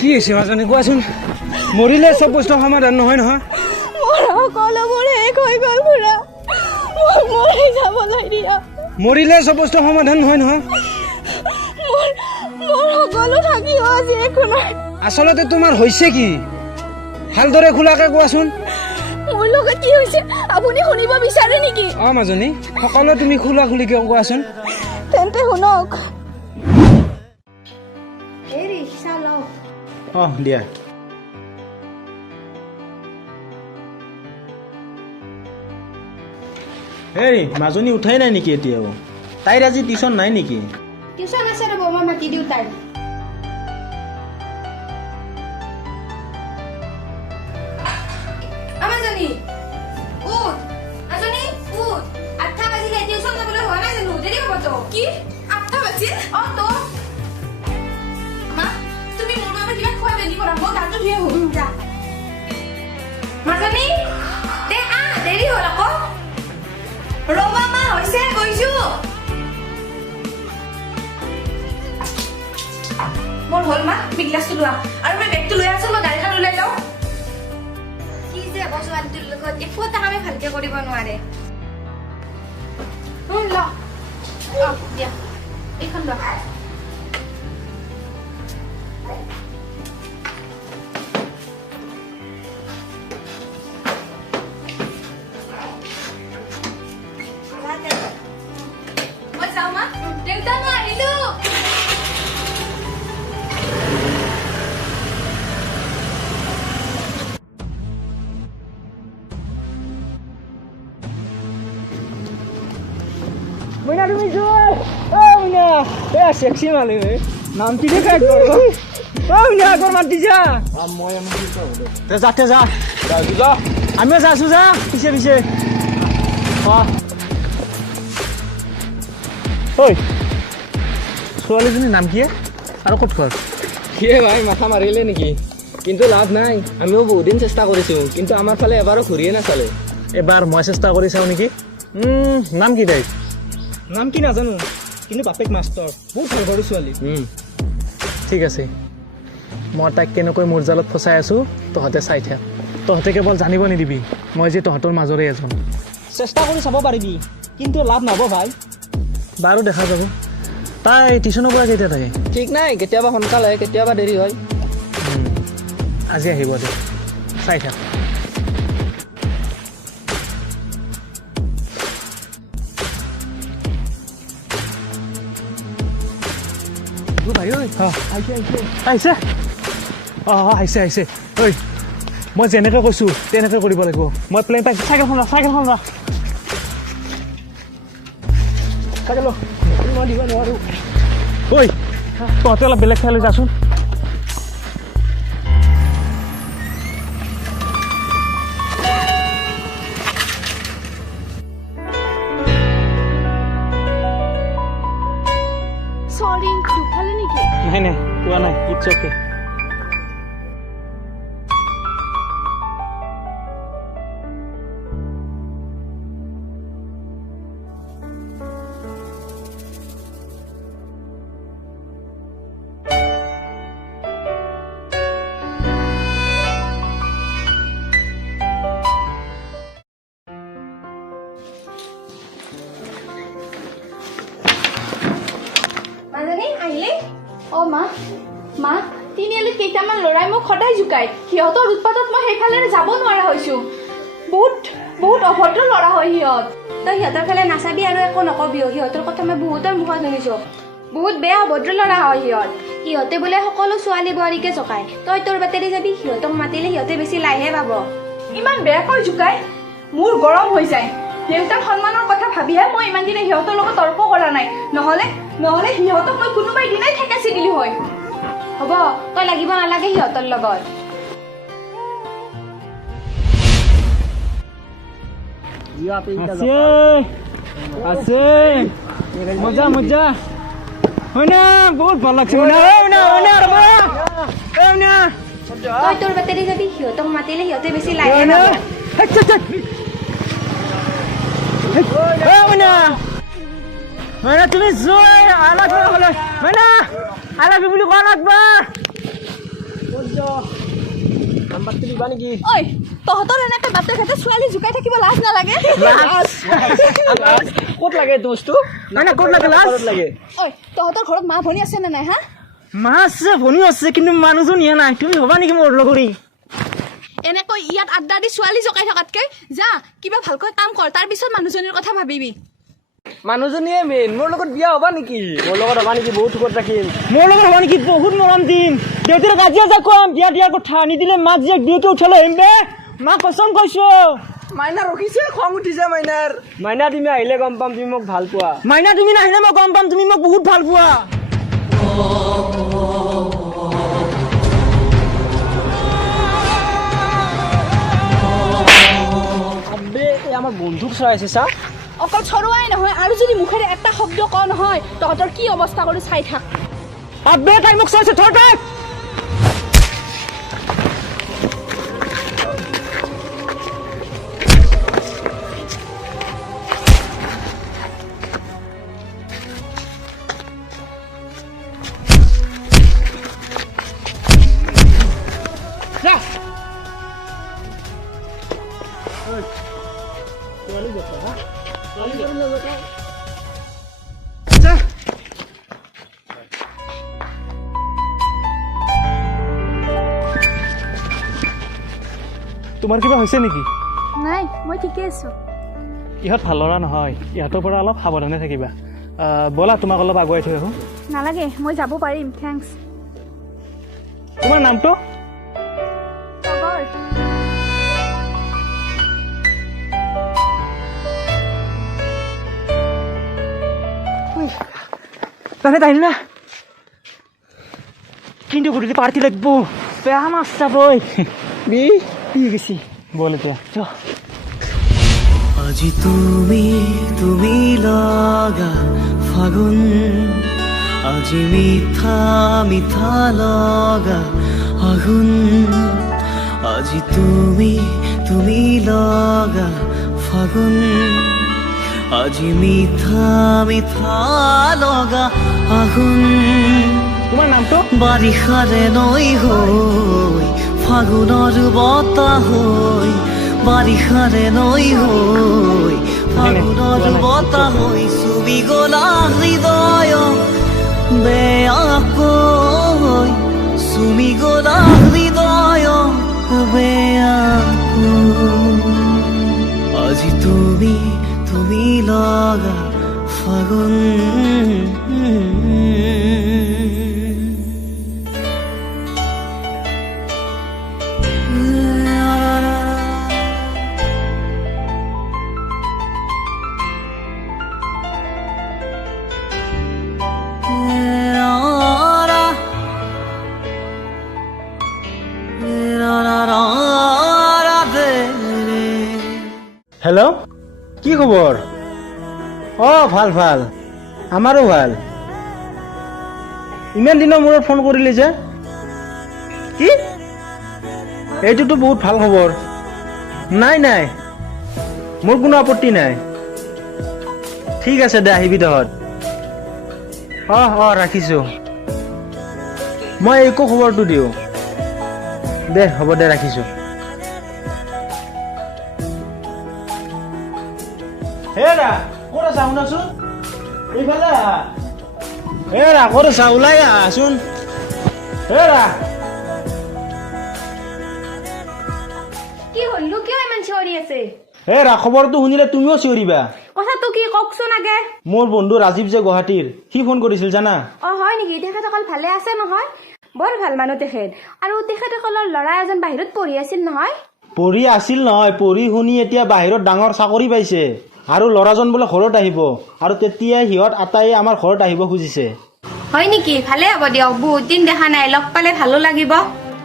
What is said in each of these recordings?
কি হৈছে মাজনী কোৱাচোন মৰিলে চব বস্তু সমাধান নহয় নহয় মৰিলে চব বস্তু সমাধান নহয় নহয় আচলতে তোমাৰ হৈছে কি ভালদৰে খোলাকে কোৱাচোন মোৰ লগত কি হৈছে আপুনি শুনিব বিচাৰে নেকি মাজনী সকলো তুমি খোলা খুলিকে কোৱাচোন তেন্তে শুনক দিয়া হেৰি মাজনী উঠাই নাই নেকি এতিয়াও তাইৰ আজি টিউচন নাই নেকি টিউচন আছে ৰ'ব মই মাতি দিওঁ তাইক আমাজনী উঠ মাজনী উঠ ৮টা বাজিলে টিউচন যাবলৈ হোৱা নাই জানো দেৰি হ'ব তো কি ৮টা বাজিল তো মা তুমি মোৰ বাবে কিবা খোৱা ৰেডি কৰা মই গাটো ধুই আহোঁ যা মাজনী দে দেৰি হ'ল আকৌ ৰবা মা হৈছে গৈছো মোৰ হ'ল মা বিগলাছটো লোৱা আৰু মই বেগটো লৈ আছো মই গাড়ীখন ওলাই যাওঁ কি যে বসৱান্তিৰ লগত একো এটা কামে ভালকে কৰিব নোৱাৰে ল দিয়া এইখন লোৱা মই যাওঁ মা দেউতা মই আহিলো মইনা তুমি যোৱা মইনা সেক্সি মালিক নামটি দেখা মইনা আগৰ মাতি যা যাতে যা আমিও যাইছো যা পিছে পিছে ঐ ছোৱালীজনীৰ নাম কি আৰু ক'ত ঘৰ কি ভাই মাথা মাৰিলে নেকি কিন্তু লাভ নাই আমিও বহুত দিন চেষ্টা কৰিছোঁ কিন্তু আমাৰ ফালে এবাৰো ঘূৰিয়ে নাচালে এবাৰ মই চেষ্টা কৰি চাওঁ নেকি নাম কি তাইৰ নাম কি নাজানো কিন্তু বাপেক মাষ্টৰ বহুত ভাল ঘৰৰ ছোৱালী ঠিক আছে মই তাইক কেনেকৈ মোৰ জালত ফচাই আছোঁ তহঁতে চাই থাক তহঁতে কেৱল জানিব নিদিবি মই যে তহঁতৰ মাজৰে এজন চেষ্টা কৰি চাব পাৰিবি কিন্তু লাভ নহ'ব ভাই বাৰু দেখা যাব তাই টিউশ্যনৰ পৰা কেতিয়া থাকে ঠিক নাই কেতিয়াবা সোনকালে কেতিয়াবা দেৰি হয় আজি আহিব দে চাই থাক ভাই ঐ আহিছে আহিছে ঐ মই যেনেকৈ কৈছোঁ তেনেকৈ কৰিব লাগিব মই প্লেন পাইছোঁ চাইকেলখন ৰা চাইকেল মই দিব নোৱাৰোঁ ঐ তহঁতে অলপ বেলেগ ঠাইলৈ যাচোন সৰি দুখালে নেকি নাই কোৱা নাই ইটছ অ'কে মাজনী আহিলে অ মা মা তিনিআলিত কেইটামান ল'ৰাই মোক সদায় জোকায় সিহঁতৰ উৎপাতত মই সেইফালে যাব নোৱাৰা হৈছোঁ বহুত অভদ্ৰ ল'ৰা হয় সিহঁত তই সিহঁতৰ ফালে নাচাবি আৰু একো নকবিও সিহঁতৰ কথা মই বহুতৰ মুখত শুনিছোঁ বহুত বেয়া অভদ্ৰ ল'ৰা হয় সিহঁতে বোলে সকলো ছোৱালী বোৱাৰীকে জোকায় তই তোৰ বাটেদি যাবি সিহঁতক মাতিলে সিহঁতে বেছি লাইহে পাব ইমান বেয়াকৈ জোকায় মোৰ গৰম হৈ যায় দেউতাৰ সন্মানৰ কথা ভাবিহে মই ইমান দিনে সিহঁতৰ লগত তৰ্ক কৰা নাই নহ'লে সিহঁতক মই কোনোবাই দিনাই ঠেকাচি দিলি হয় হ'ব তই লাগিব নালাগে সিহঁতৰ লগত আছে মজা হয় না বহুত ভাল লাগছে তই তোৰ বাটেদি যাবি সিহঁতক মাতিলে সিহঁতে বেছি লাহে পাব তুমি আলাবি বুলি কোৱা লাগবা নেকি ঐ তহঁতৰ এনেকে বাটে ঘাটে ছোৱালী জোকাই থাকিব লাজ নালাগে ক'ত লাগে এইটো বস্তু ক'ত লাগে লাজ লাগে ঐ তহঁতৰ ঘৰত মা ভনী আছে নে নাই হা মা আছে ভনী আছে কিন্তু মানুহজন ইয়া নাই তুমি হবা নেকি মোৰ লগৰী এনেকৈ ইয়াত আড্ডা দি ছোৱালী জোকাই থকাতকৈ যা কিবা ভালকৈ কাম কৰ তাৰ পিছত মানুহজনীৰ কথা ভাবিবি মানুহজনীয়ে মেইন মোৰ লগত বিয়া হবা নেকি মোৰ লগত হবা নেকি বহুত সুখত ৰাখিম মোৰ লগত হবা নেকি বহুত মৰম দিম দেউতাৰ কাজিয়া যা কম বিয়া দিয়াৰ কথা নিদিলে মাক জীয়েক দুয়োকে উঠালে আহিম বে মাক কচম কৈছো মাইনা ৰখিছে খং উঠিছে মাইনা তুমি আহিলে গম পাম তুমি মোক ভাল পোৱা মাইনা তুমি নাহিলে মই গম পাম তুমি মোক বহুত ভাল পোৱা আমাৰ বন্ধুক চলাইছে চা অকল চৰুৱাই নহয় আৰু যদি মুখেৰে এটা শব্দ ক নহয় তহঁতৰ কি অৱস্থা কৰি চাই থাক আবে তাই মোক চলাইছে থৰ তাই তোমাৰ কিবা হৈছে নেকি নাই মই ঠিকে আছো ইহঁত ভাল ল'ৰা নহয় ইহঁতৰ পৰা অলপ সাৱধানে থাকিবা ব'লা তোমাক অলপ আগুৱাই থৈ আহোঁ নালাগে মই যাব পাৰিম থেংকছ তোমাৰ নামটো তগৰ তাহলে তাই না কিন্তু গধূলি পাৰ্টি লাগব বেয়া মাছ চাবই গেছি বল এতিয়া চ আজি তুমি লগা ফাগুন আজি মিঠা মিঠা লগা আগুন আজি তুমি লগা ফাগুন আজি মিঠা মিঠা লগা আগুন তোমাৰ নামটো বাৰিষাৰে নৈ হৈ ফাগুনৰ বতাহ হৈ বাৰিষাৰে নৈ হৈ ফাগুনৰ বতাহ হৈ চুবি গলা হৃদয় বেয়াকৈ চুমি গলা হৃদয় বেয়াকৈ আজি তুমি লগা ফাগুন হেল্ল' কি খবৰ ভাল ভাল আমাৰো ভাল ইমান দিনৰ মূৰত ফোন কৰিলি যে কি এইটোতো বহুত ভাল খবৰ নাই মোৰ কোনো আপত্তি নাই ঠিক আছে দে আহিবি তহঁত ৰাখিছোঁ মই একো খবৰটো দিওঁ দে হ'ব দে ৰাখিছোঁ হেৰা ক'ত আছা শুনাচোন এইফালে আহা হেৰা ক'ত আছা ওলাই আহাচোন এৰা কি হলো কিয় ইমান চিঞৰি আছে এৰা খবৰটো শুনিলে তুমিও চিঞৰিবা কথাটো কি কওকচোন আগে মোৰ বন্ধু ৰাজীৱ যে গুৱাহাটীৰ সি ফোন কৰিছিল জানা অ হয় নেকি তেখেতসকল ভালে আছে নহয় বৰ ভাল মানুহ তেখেত আৰু তেখেতসকলৰ ল'ৰা এজন বাহিৰত পঢ়ি আছিল নহয় পঢ়ি আছিল নহয় পঢ়ি শুনি এতিয়া বাহিৰত ডাঙৰ চাকৰি পাইছে আৰু ল'ৰাজন বোলে ঘৰত আহিব আৰু তেতিয়া সিহঁত আটাইয়ে আমাৰ ঘৰত আহিব খুজিছে হয় নেকি ভালে হ'ব দিয়ক বহুত দিন দেখা নাই লগ পালে ভালো লাগিব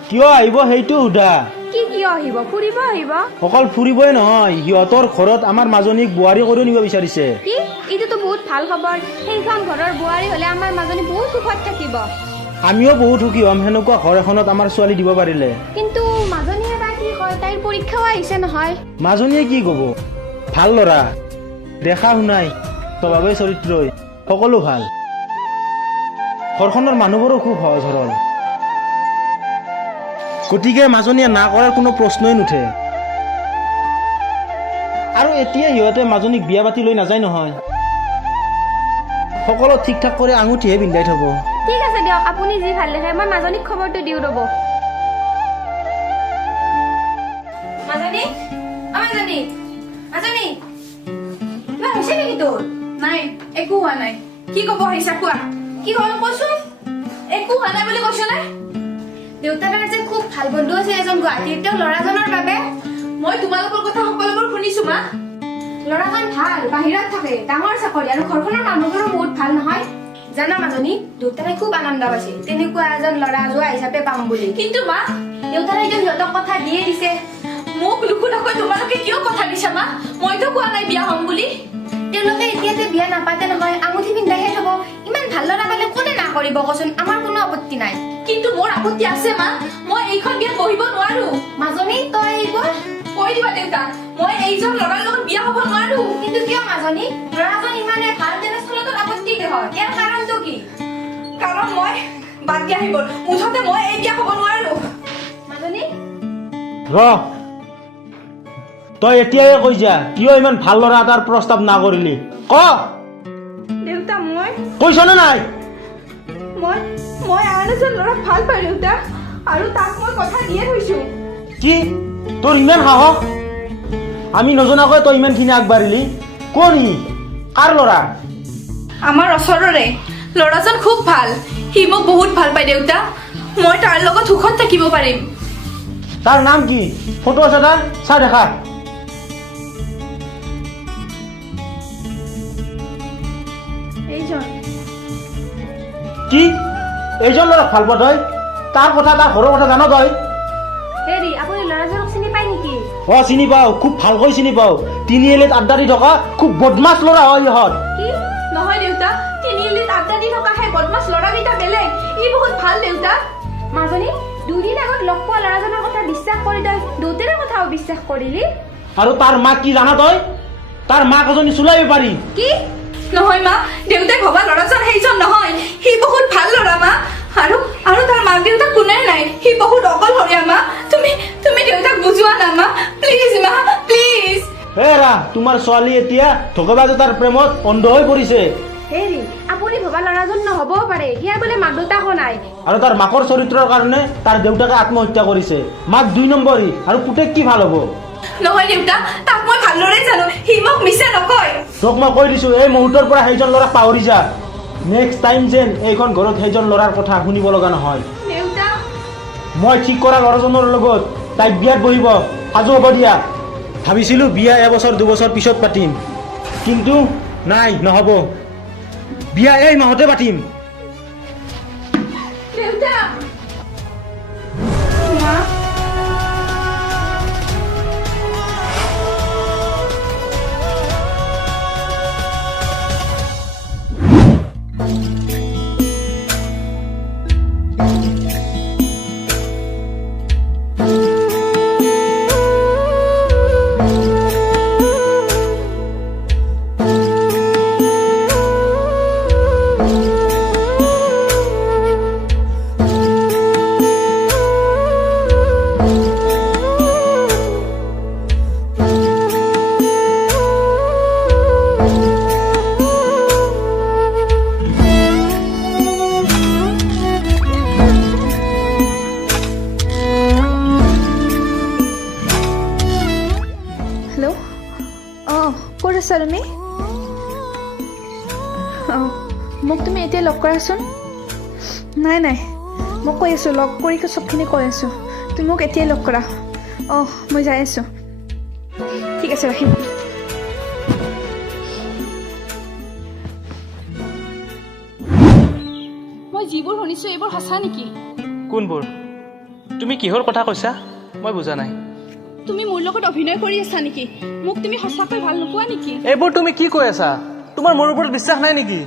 কিয় আহিব সেইটো সোধা কি কিয় আহিব ফুৰিব আহিব অকল ফুৰিবই নহয় সিহঁতৰ ঘৰত আমাৰ মাজনীক বোৱাৰী কৰি নিব বিচাৰিছে কি এইটোতো বহুত ভাল খবৰ সেইখন ঘৰৰ বোৱাৰী হলে আমাৰ মাজনী বহুত সুখত থাকিব আমিও বহুত সুখী হ'ম সেনেকুৱা ঘৰ এখনত আমাৰ ছোৱালী দিব পাৰিলে কিন্তু মাজনীয়ে বা কি কয় তাইৰ পৰীক্ষাও আহিছে নহয় মাজনীয়ে কি ক'ব ভাল ল'ৰা দেখা শুনাই স্বভাৱে চৰিত্ৰই সকলো ভাল ঘৰখনৰ মানুহবোৰো খুব সহজ সৰল গতিকে মাজনীয়ে না কৰাৰ কোনো প্ৰশ্নই নুঠে আৰু এতিয়া সিহঁতে মাজনীক বিয়া পাতি লৈ নাযায় নহয় সকলো ঠিক ঠাক কৰি আঙুঠিহে পিন্ধাই থব ঠিক আছে দিয়ক আপুনি যি ভাল দেখে মই মাজনীক খবৰটো দিওঁ ৰ'ব মাজনী মাজনী মাজনী কিবা হৈছে নেকি তোৰ নাই একো হোৱা নাই কি কব আহিছা কোৱা কি হ'ল কচোন একো হোৱা নাই বুলি কৈছো নে দেউতাৰ যে খুব ভাল বন্ধু আছে এজন গুৱাহাটীৰ তেওঁ ল'ৰাজনৰ বাবে মই তোমালোকৰ কথা সকলোবোৰ শুনিছো মা ল'ৰাজন ভাল বাহিৰত থাকে ডাঙৰ চাকৰি আৰু ঘৰখনৰ মানুহবোৰো বহুত ভাল নহয় জানা মাজনী দেউতাৰে খুব আনন্দ পাইছে তেনেকুৱা এজন ল'ৰা যোৱা হিচাপে পাম বুলি কিন্তু মা দেউতাৰে এতিয়া সিহঁতক কথা দিয়ে দিছে মোক নুশুনাকৈ তোমালোকে কিয় কথা দিছা মা মইতো কোৱা নাই বিয়া হ'ম বুলি তেওঁলোকে এতিয়াতে বিয়া নাপাতে নহয় আঙুঠি পিন্ধাইহে থব ইমান ভাল ল'ৰা পালে কোনে না কৰিব কচোন আমাৰ কোনো আপত্তি নাই কিন্তু মোৰ আপত্তি আছে মা মই এইখন বিয়াত বহিব নোৱাৰো মাজনী তই এইবোৰ কৈ দিবা দেউতা মই এইজন ল'ৰাৰ লগত বিয়া হ'ব নোৱাৰো কিন্তু কিয় মাজনী ল'ৰাজন ইমানে ভাল তেনেস্থলত আপত্তি কিয় ইয়াৰ কাৰণটো কি কাৰণ মই বাদ দিয়া আহিব মুঠতে মই এই বিয়া হ'ব নোৱাৰো মাজনী ৰ তই এতিয়াই কৈ যা কিয় ইমান ভাল ল'ৰা এটাৰ প্ৰস্তাৱ না কৰিলি ক দেউতা মই কৈছ নে নাই মই মই আন এজন ল'ৰাক ভাল পাওঁ দেউতা আৰু তাক মই কথা দিয়ে থৈছো কি তোৰ ইমান সাহস আমি নজনাকৈ তই ইমানখিনি আগবাঢ়িলি কোন ই কাৰ ল'ৰা আমাৰ ওচৰৰে ল'ৰাজন খুব ভাল সি মোক বহুত ভাল পায় দেউতা মই তাৰ লগত সুখত থাকিব পাৰিম তাৰ নাম কি ফটো আছে তাৰ চা দেখা এইজন কি এইজন ল'ৰাক ভাল পোৱা তই তাৰ কথা তাৰ ঘৰৰ কথা জান তই হেৰি আপুনি ল'ৰাজনক চিনি পায় নেকি অ চিনি পাওঁ খুব ভালকৈ চিনি পাওঁ তিনিআলিত আড্ডা দি থকা খুব বদমাছ ল'ৰা হয় ইহঁত কি নহয় দেউতা তিনিআলিত আড্ডা দি থকা সেই বদমাছ ল'ৰাকেইটা বেলেগ ই বহুত ভাল দেউতা মাজনী দুদিন আগত লগ পোৱা ল'ৰাজনৰ কথা বিশ্বাস কৰি তই দেউতাৰে কথাও বিশ্বাস কৰিলি আৰু তাৰ মাক কি জানা তই তাৰ মাক এজনী চুলাই পাৰি কি নহয় মা দেউতাই ভবা ল'ৰাজন সেইজন নহয় সি বহুত ভাল ল'ৰা মা আৰু আৰু তাৰ মাক দেউতাক কোনে নাই সি বহুত অকলশৰীয়া মা তুমি তুমি দেউতাক বুজোৱা না মা প্লিজ মা প্লিজ হেৰা তোমাৰ ছোৱালী এতিয়া ধোকাবাজ তাৰ প্ৰেমত অন্ধ হৈ পৰিছে হেৰি আপুনি ভবা ল'ৰাজন নহ'বও পাৰে সিয়াৰ বোলে মাক দেউতাকো নাই আৰু তাৰ মাকৰ চৰিত্ৰৰ কাৰণে তাৰ দেউতাকে আত্মহত্যা কৰিছে মাক 2 নম্বৰী আৰু পুতেক কি ভাল হ'ব নহয় দেউতা তাক মই ভালদৰে জানো সি মোক মিছা নকয় তোক মই কৈ দিছো এই মুহূৰ্তৰ পৰা সেইজন ল'ৰাক পাহৰি যা নেক্সট টাইম যেন এইখন ঘৰত সেইজন ল'ৰাৰ কথা শুনিব লগা নহয় দেউতা মই ঠিক কৰা ল'ৰাজনৰ লগত তাইক বিয়াত বহিব সাজু হ'ব দিয়া ভাবিছিলোঁ বিয়া এবছৰ 2 বছৰ পিছত পাতিম কিন্তু নাই নহ'ব বিয়া এই মাহতে পাতিম দেউতা মা আছা তুমি মোক তুমি এতিয়া লগ কৰাচোন নাই নাই মই কৈ আছোঁ লগ কৰি চবখিনি কৈ আছোঁ তুমি মোক এতিয়াই লগ কৰা মই যাই আছোঁ ঠিক আছে ৰাখিম মই যিবোৰ শুনিছোঁ এইবোৰ সঁচা নেকি কোনবোৰ তুমি কিহৰ কথা কৈছা মই বুজা নাই তুমি মোৰ লগত অভিনয় কৰি আছা নেকি মোক তুমি সঁচাকৈ ভাল নোপোৱা নেকি এইবোৰ তুমি কি কৈ আছা তোমাৰ মোৰ ওপৰত বিশ্বাস নাই নেকি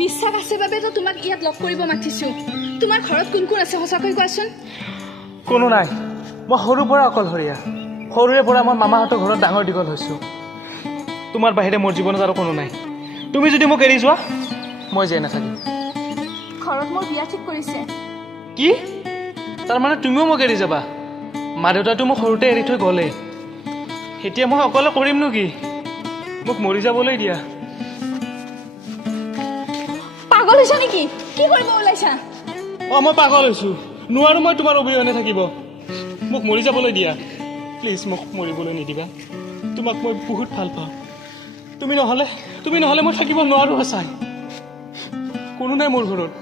বিশ্বাস আছে বাবেতো তোমাক ইয়াত লগ কৰিব মাতিছোঁ তোমাৰ ঘৰত কোন কোন আছে সঁচাকৈ কোৱাচোন কোনো নাই মই সৰুৰ পৰা অকলশৰীয়া সৰুৰে পৰা মই মামাহঁতৰ ঘৰত ডাঙৰ দীঘল হৈছোঁ তোমাৰ বাহিৰে মোৰ জীৱনত আৰু কোনো নাই তুমি যদি মোক এৰি যোৱা মই জীয়াই নাথাকিম ঘৰত মোৰ বিয়া ঠিক কৰিছে কি তাৰমানে তুমিও মোক এৰি যাবা মা দেউতাটো মোক সৰুতে এৰি থৈ গ'লে এতিয়া মই অকলে কৰিমনো কি মোক মৰি যাবলৈ দিয়া পাগল হৈছা নেকি কি কৰিব ওলাইছা মই পাগল হৈছোঁ নোৱাৰো মই তোমাৰ অবিহনে থাকিব মোক মৰি যাবলৈ দিয়া প্লিজ মোক মৰিবলৈ নিদিবা তোমাক মই বহুত ভাল পাওঁ তুমি নহ'লে মই থাকিব নোৱাৰো সঁচাই কোনো নাই মোৰ ঘৰত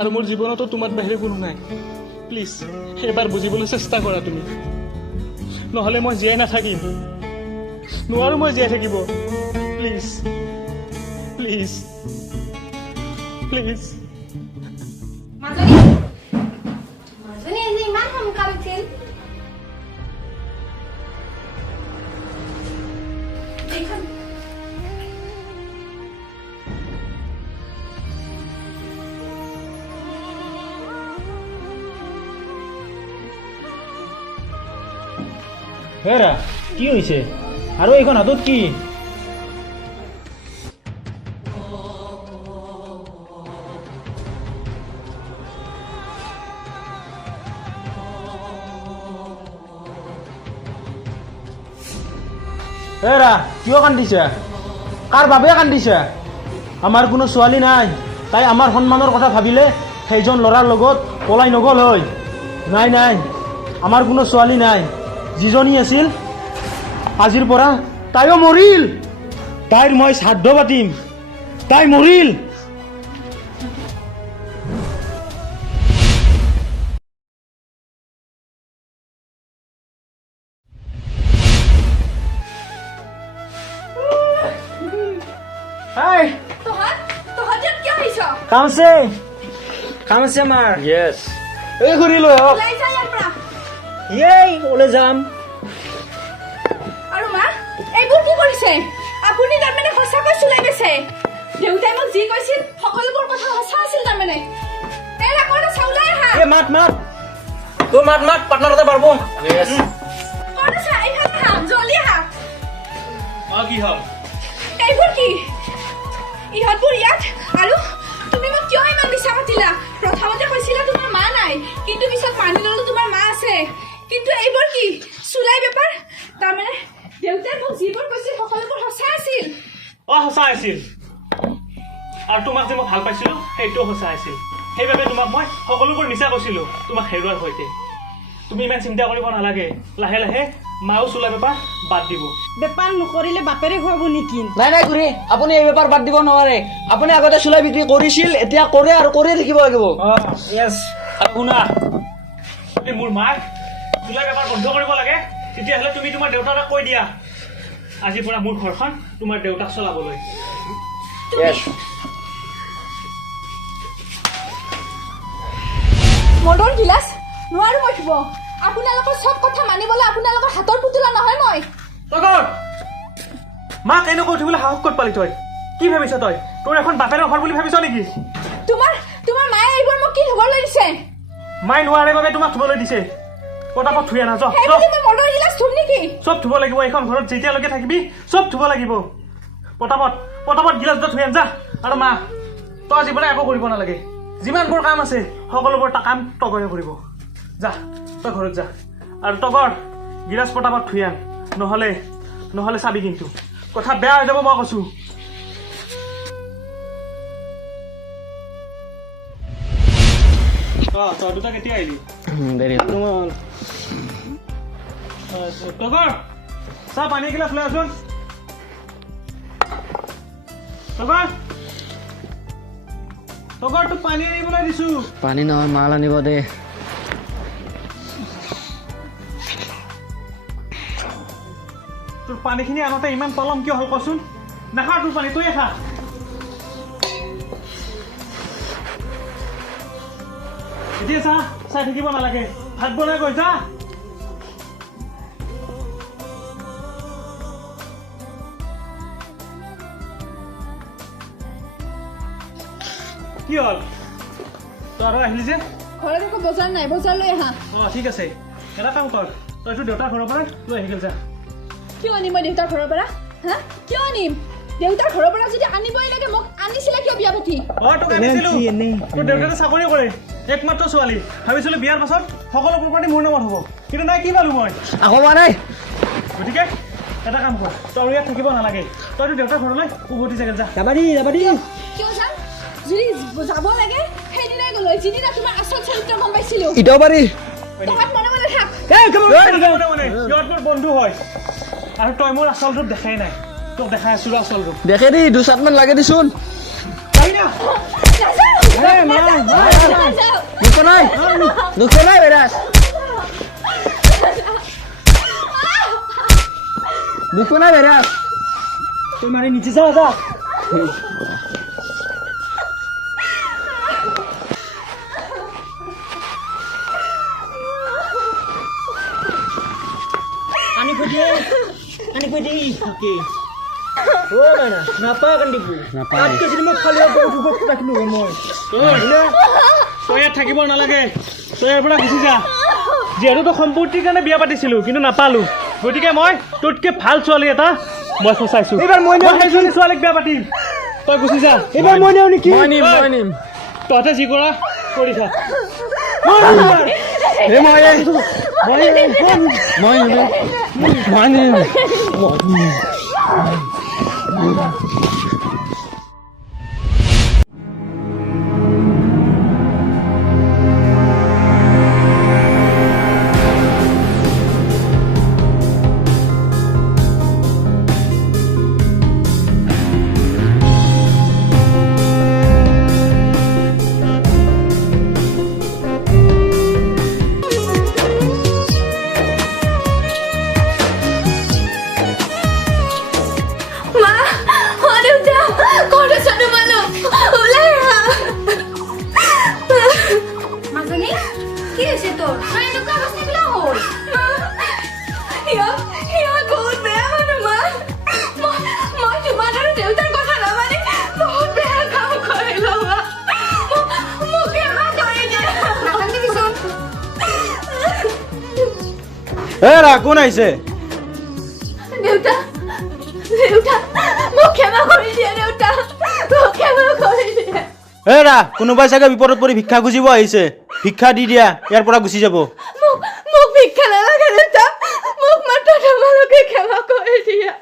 আৰু মোৰ জীৱনতো তোমাৰ বাহিৰে কোনো নাই প্লিজ এবাৰ বুজিবলৈ চেষ্টা কৰা তুমি নহ'লে মই জীয়াই নাথাকিম নোৱাৰো মই জীয়াই থাকিব প্লিজ প্লিজ প্লিজ মাজনী আজি ইমান সোনকাল উঠিল এইখন হেৰা কি হৈছে আৰু এইখন হাতত কি হেৰা কিয় কান্দিছা কাৰ বাবে কান্দিছা আমাৰ কোনো ছোৱালী নাই তাই আমাৰ সন্মানৰ কথা ভাবিলে সেইজন ল'ৰাৰ লগত পলাই নগ'ল হয় নাই নাই আমাৰ কোনো ছোৱালী নাই যিজনী আছিল আজিৰ পৰা তাইও মৰিল তাইৰ মই শ্ৰাদ্ধ পাতিম তাই মৰিল তহঁত কিয় আহিছ কাম আছে আমাৰ য়েছ এই ঘূৰি লৈ আহক ওলাই যা ইয়াৰ পৰা এই ওলাই যাম আৰু মা এইবোৰ কি কৰিছে আপুনি তাৰমানে সঁচাকৈ চুলাই গৈছে দেউতাই মোক যি কৈছিল সকলোবোৰ কথা সঁচা আছিল তাৰমানে এই ৰাকৰ চাউলাই আহা এই মাত তোৰ মাত পাৰ্টনাৰ এটা পাৰব ক'ত আছা এইফালে আহা জলদি আহা কি হ'ল এইবোৰ কি ইহঁতবোৰ ইয়াত আৰু তুমি মোক কিয় ইমান মিছা মাতিলা প্ৰথমতে কৈছিলা তোমাৰ মা নাই কিন্তু পিছত মানি ল'লো তোমাৰ মা আছে কিন্তু এইবোৰ কি চুলাই বেপাৰ তাৰমানে দেউতাই মোক যিবোৰ কৈছিল সকলোবোৰ সঁচা আছিল সঁচা আছিল আৰু তোমাক যে মই ভাল পাইছিলো সেইটোও সঁচা আছিল সেইবাবে তোমাক মই সকলোবোৰ মিছা কৈছিলো তোমাক হেৰুৱাৰ সৈতে তুমি ইমান চিন্তা কৰিব নালাগে লাহে লাহে মাও চুলা বেপাৰ বাদ দিব বেপাৰ নকৰিলে বাপেৰে খুৱাব নেকি নাই খুৰী আপুনি এই বেপাৰ বাদ দিব নোৱাৰে আপুনি আগতে চুলাই বিক্ৰী কৰিছিল এতিয়া কৰে আৰু কৰিয়ে থাকিব লাগিব আৰু শুনা যদি মোৰ মাক চুলা বেপাৰ বন্ধ কৰিব লাগে তেতিয়াহ'লে তুমি তোমাৰ দেউতাক কৈ দিয়া আজিৰ পৰা মোৰ ঘৰখন তোমাৰ দেউতাক চলাবলৈ মদৰ গিলাচ নোৱাৰো মই থব আপোনালোকৰ চব কথা মানিবলৈ আপোনালোকৰ হাতৰ পুতলা নহয় মই তগৰ মাক এনেকৈ উঠিবলৈ সাহস ক'ত পালি তই কি ভাবিছ তই তোৰ এখন বাপেৰৰ ঘৰ বুলি ভাবিছ নেকি তোমাৰ মায়ে এইবোৰ মোক কি ধুবলৈ দিছে মায়ে নোৱাৰে বাবে তোমাক ধুবলৈ দিছে পটাপট ধুই আনা সেই বুলি মই মদৰ গিলাচ ধুম নেকি চব ধুব লাগিব এইখন ঘৰত যেতিয়ালৈকে থাকিবি চব ধুব লাগিব পটাপট গিলাচ দুটা ধুই আন যা আৰু মা তই আজি পৰা একো কৰিব নালাগে যিমানবোৰ কাম আছে সকলোবোৰ কাম তগৰে কৰিব যা তই ঘৰত যা আৰু তগৰ গিলাচ পটাপট ধুই আন নহ'লে চাবি কিন্তু কথা বেয়া হৈ যাব মই কৈছোঁ তই দুটা কেতিয়া আহিলি তগৰ চাহ পানী এগিলাচ লৈ আছোন তগৰ তোক পানী আনিবলৈ দিছো পানী নহয় মাল আনিব দে তোৰ পানীখিনি আনোতে ইমান পলম কিয় হ'ল কচোন নাখা তোৰ পানী তই খা এতিয়া চাই থাকিব নালাগে ভাত বনাই গৈ যা কি হ'ল তই আৰু আহিলি যে ঘৰত একো বজাৰ নাই বজাৰ লৈ আহা ঠিক আছে এটা কাম কৰ তইতো দেউতাৰ ঘৰৰ পৰা লৈ আহি গ'ল যা কিয় আনিম মই দেউতাৰ ঘৰৰ পৰা হা কিয় আনিম দেউতাৰ ঘৰৰ পৰা যদি আনিবই লাগে মোক আনিছিলে কিয় বিয়া পাতি তোক আনিছিলো তোৰ দেউতাকে চাকৰি কৰে একমাত্ৰ ছোৱালী ভাবিছিলো বিয়াৰ পাছত সকলো প্ৰপাৰ্টি মোৰ নামত হ'ব কিন্তু নাই কি পালো মই আকৌ পোৱা নাই গতিকে এটা কাম কৰ তই ইয়াত থাকিব নালাগে তইতো দেউতাৰ ঘৰলৈ উভতি যাগে যা কিয় যাম যদি যাব লাগে সেইদিনাই গ'লো যিদিনা তোমাৰ আচল চৰিত্ৰ গম পাইছিলো ইটাও পাৰি তহঁত মনে মনে থাক সিহঁত মোৰ বন্ধু হয় আৰু তই মোৰ আচল ৰূপ দেখাই নাই তোক দেখাই আছো আচল ৰূপ দেখে দি 2 মান লাগে দিছোন দুখ নাই বেৰাজ দুখ নাই বেৰাজ তুই মানে নিচে যা যা Ani ko di. Okay. Mana? Napa kan dibu? At ke sini mo khali aku guguk raklu moi. তই ইয়াত থাকিব নালাগে তই ইয়াৰ পৰা গুচি যা যিহেতু তো সম্পত্তিৰ কাৰণে বিয়া পাতিছিলো কিন্তু নাপালো গতিকে মই তোতকে ভাল ছোৱালী এটা মই ফচাইছো এইবাৰ মই সেইজনী ছোৱালীক বিয়া পাতিম তই গুচি যা এইবাৰ মই নেও নেকি? মই নিম তহঁতে যি কৰা কৰি থা মই নিম মা ও দেউতা ঘৰতে চানো মালো ওলাই আহা মাজনী কি হৈছে তোৰ তই এনেকুৱা অৱস্থা কিয় হ'ল সিহঁত বহুত বেয়া মানুহ মা মই তোমাৰ আৰু দেউতাৰ কথা নামানি বহুত বেয়া কাম কৰিলো মা মোক ক্ষমা কৰি দিয়া নাকান্দিবিচোন ৰা কোন আহিছে দেউতা দেউতা মোক ক্ষমা কৰি দিয়া দেউতা মোক ক্ষমা কৰি দিয়া ৰা কোনোবাই চাগে বিপদত পৰি ভিক্ষা খুজিব আহিছে ভিক্ষা দি দিয়া ইয়াৰ পৰা গুচি যাব মোক ভিক্ষা নালাগে দেউতা মোক মাত্ৰ তোমালোকে ক্ষমা কৰি দিয়া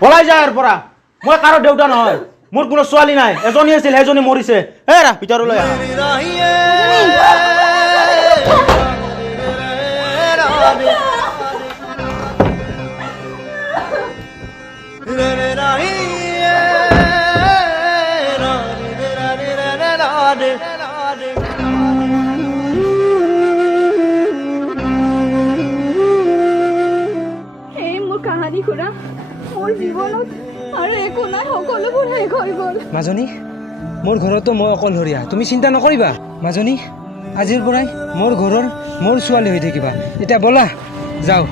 পলাই যা ইয়াৰ পৰা মই কাৰো দেউতা নহয় মোৰ কোনো ছোৱালী নাই এজনী আছিল সেইজনী মৰিছে ৰা ভিতৰলৈ আহা এই মোৰ কাহানী শুনা মোৰ জীৱনত আৰু একো নাই সকলোবোৰ শেষ হৈ গ'ল মাজনী মোৰ ঘৰতো মই অকলশৰীয়া তুমি চিন্তা নকৰিবা মাজনী আজিৰ পৰাই মোৰ ঘৰৰ মোৰ ছোৱালী হৈ থাকিবা এতিয়া ব'লা যাওঁ